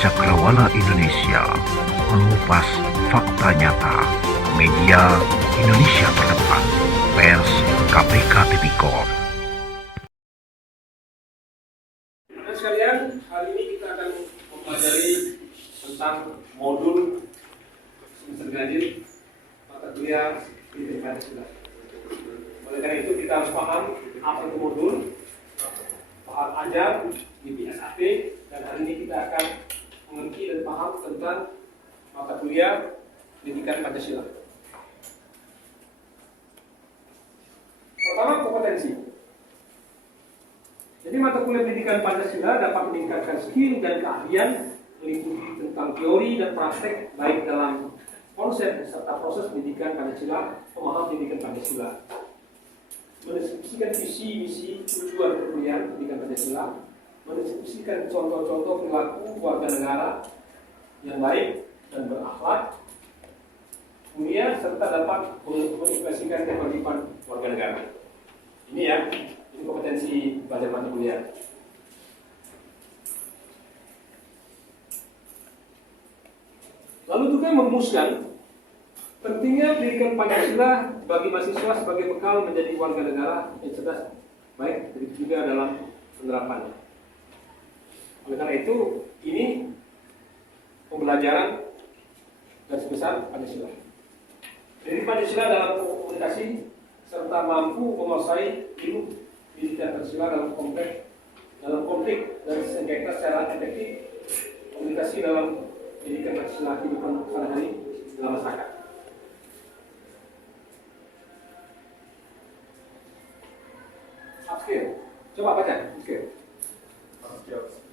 Cakrawala Indonesia mengupas fakta nyata. Media Indonesia terdepan, pers KPK Tipikor. Teman sekalian, hari ini kita akan mempelajari tentang modul semester ganjil mata kuliah di Pancasila. Oleh karena itu kita harus paham apa itu modul, paham ajar di PSAP, dan hari ini kita akan mengerti dan paham tentang mata kuliah pendidikan Pancasila. Pertama, kompetensi. Jadi mata kuliah pendidikan Pancasila dapat meningkatkan skill dan keahlian meliputi tentang teori dan praktek baik dalam konsep serta proses pendidikan Pancasila, pemahaman pendidikan Pancasila, mendiskusikan visi, misi, tujuan perkuliahan pendidikan Pancasila, mendiskusikan contoh-contoh perilaku warga negara yang baik dan berakhlak mulia serta dapat mengekspresikan kewajiban warga negara. Ini ya, ini kompetensi belajar mata kuliah. Lalu juga merumuskan pentingnya pendidikan Pancasila bagi mahasiswa sebagai bekal menjadi warga negara yang cerdas, baik juga dalam penerapannya. Oleh karena itu, ini pembelajaran garis besar Pancasila. Jadi Pancasila dalam komunikasi serta mampu menguasai ilmu pendidikan Pancasila dalam konflik dan sengketa secara efektif, komunikasi dalam pendidikan Pancasila kehidupan sehari-hari dalam masyarakat. Upskill, coba baca upskill.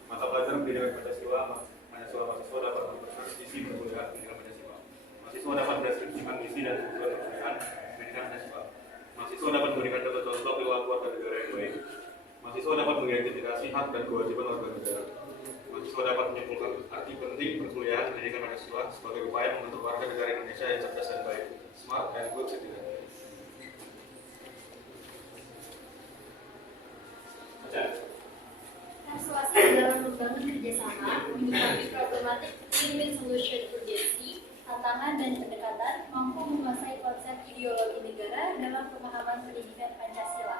Mata pelajaran pendidikan Pancasila, mahasiswa dapat memperoleh visi perkuliahan pendidikan Pancasila. Mahasiswa dapat mendeskripsikan misi dan tujuan perkuliahan pendidikan Pancasila. Mahasiswa dapat memberikan contoh-contoh perilaku warga negara yang baik. Mahasiswa dapat mengidentifikasi hak dan kewajiban warga negara. Mahasiswa dapat menyimpulkan arti penting perkuliahan pendidikan Pancasila sebagai upaya membentuk warga negara Indonesia yang cerdas dan baik, smart and good citizen. Persuasi dalam membangun kerjasama, menyikapi problematik win-win solution urgensi, tantangan dan pendekatan, mampu menguasai konsep ideologi negara dalam pemahaman pendidikan Pancasila,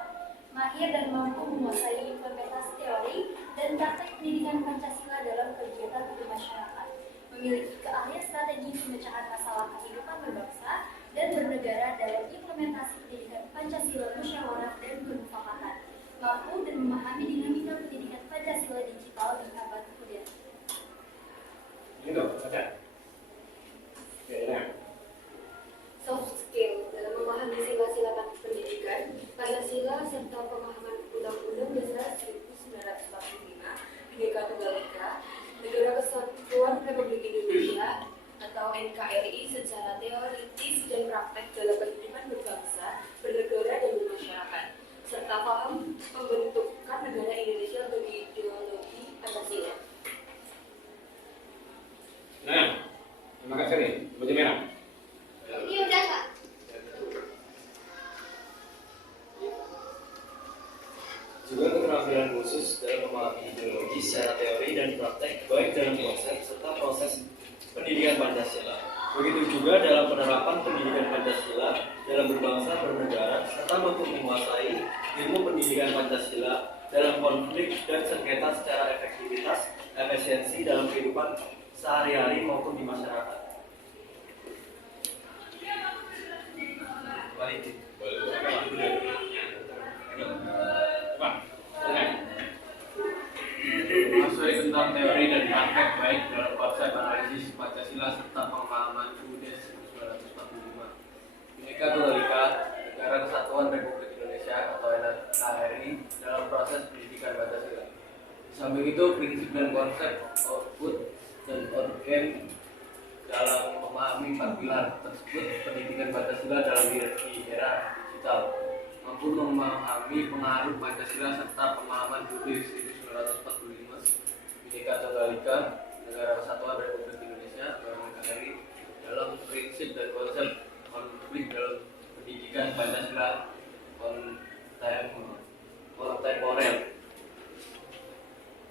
mahir dan mampu menguasai implementasi teori dan praktek pendidikan Pancasila dalam kegiatan bermasyarakat, memiliki keahlian strategi pemecahan masalah kehidupan berbangsa dan bernegara dalam implementasi pendidikan Pancasila musyawarah dan bermufakatan, mampu dan memahami dinamika pendidikan Pancasila digital di abad kemudian. Gitu, baca. Ya. Soft skill dalam memahami sila-sila pendidikan, Pancasila serta pemahaman Undang-Undang Dasar 1945, Bhinneka Tunggal Ika, Negara Kesatuan Republik Indonesia atau NKRI secara teoritis dan praktek dalam kehidupan berbangsa, bernegara dan bermasyarakat, serta paham pembentukan negara Indonesia bagi ideologi Pancasila. Nah, terima kasih nih, baju merah. Ini udah Pak. Juga keterampilan khusus dalam memahami ideologi secara teori dan praktek baik dalam konsep serta proses pendidikan Pancasila. Begitu juga dalam penerapan pendidikan Pancasila dalam berbangsa bernegara serta untuk menguasai ilmu pendidikan Pancasila dalam konflik dan sengketa secara efisiensi dalam kehidupan sehari-hari maupun di masyarakat. Menguasai tentang teori dan praktek baik dalam konsep analisis Pancasila serta pemahaman UUD 1945, Bhinneka Tunggal Ika, Negara Kesatuan Republik Indonesia atau NKRI dalam proses pendidikan Pancasila. Di samping itu, prinsip dan konsep output dan outcome dalam memahami 4 pilar tersebut pendidikan Pancasila dalam hierarki era digital, mampu memahami pengaruh Pancasila serta pemahaman UUD 1945, Bhinneka Tunggal Ika, Negara Kesatuan Republik Indonesia atau NKRI dalam prinsip dan konsep konflik dalam pendidikan Pancasila kontemporer.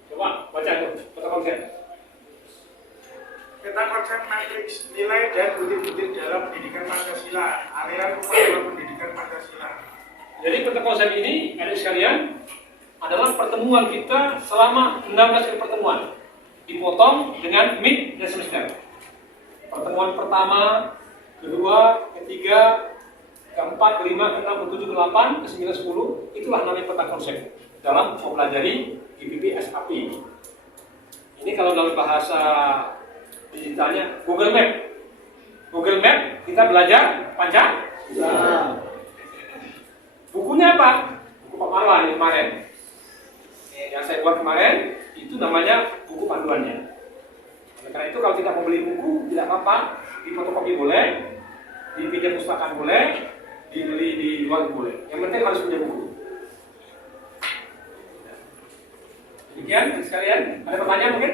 Coba baca tuh, kata konsep. nilai dan butir-butir dalam pendidikan Pancasila, aliran upaya pendidikan Pancasila. Jadi pada konsep ini, adik sekalian, adalah pertemuan kita selama 16 kali pertemuan, dipotong dengan mid dan semester. Pertemuan pertama, kedua, ketiga, keempat, kelima, keenam, ketujuh, ke-8, ke-9, 10, itulah namanya peta konsep dalam mempelajari GPP SAP. Ini kalau dalam bahasa digitalnya Google Map. Google Map kita belajar Pancasila. Bukunya apa? Buku Pak Marwan yang kemarin. Yang saya buat kemarin itu namanya buku panduannya. Oleh karena itu kalau kita mau beli buku tidak apa-apa, difotokopi boleh, dipinjam pustakaan boleh, dibeli di luar boleh. Yang penting harus punya buku. Demikian sekalian, ada pertanyaan mungkin?